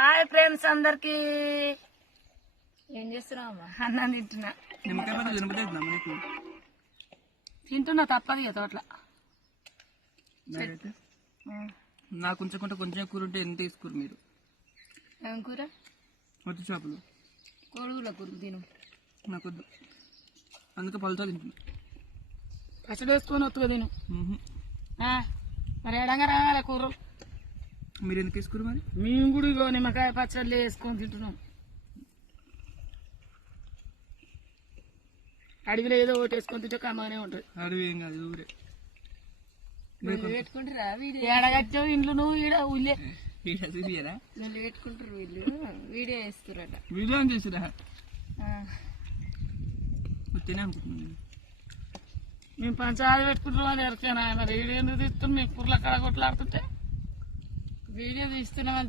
Hi friends అందరికి. ఏం చేస్తున్నావమ్మా? అన్నం తింటున్నా. నిమ్మకాయ పచ్చడి తినబోతుందా మనకు? తింటున్నా తప్పదు ఇక తోటల. నాకు కొంచెం కూర ఉంటే ఎంత తీసుకురు మీరు? ఏం కూర? మొత్తం చేపలు కోడుగుల కూర తిను. నాకు వద్దు, అందుకే పళ్ళతో తింటున్నా. పచ్చడి వేసుకొని వస్తుగా తిను. మరి ఎడంగా రావాలి కూరలు. మీరు ఎందుకు తీసుకురు మరి? మేము కూడా ఇగో నిమ్మకాయ పచ్చళ్ళు వేసుకొని తింటున్నాం. అడవిలో ఏదో ఒకటి వేసుకొని తింటే కమ్మగానే ఉంటుంది. అడవి ఏం కాదు, ఊరే. పెట్టుకుంటారా వీడియో? ఎడగచ్చావు ఇంట్లో నువ్వు ఈడ ఊళ్ళే చూసియరా? వీళ్ళు పెట్టుకుంటారు, వీళ్ళు వీడియో వేస్తారట. వీడియో అని చేసిరా? తినే అనుకుంటున్నాను. మేము పంచాయతీ పెట్టుకుంటాం అని ఎరకేనా? మరి వీడియో ఎందుకు తీస్తున్నాం? మేము కూరలు అక్కడ కొట్లాడుతుంటే వీడియో తీస్తున్నాం.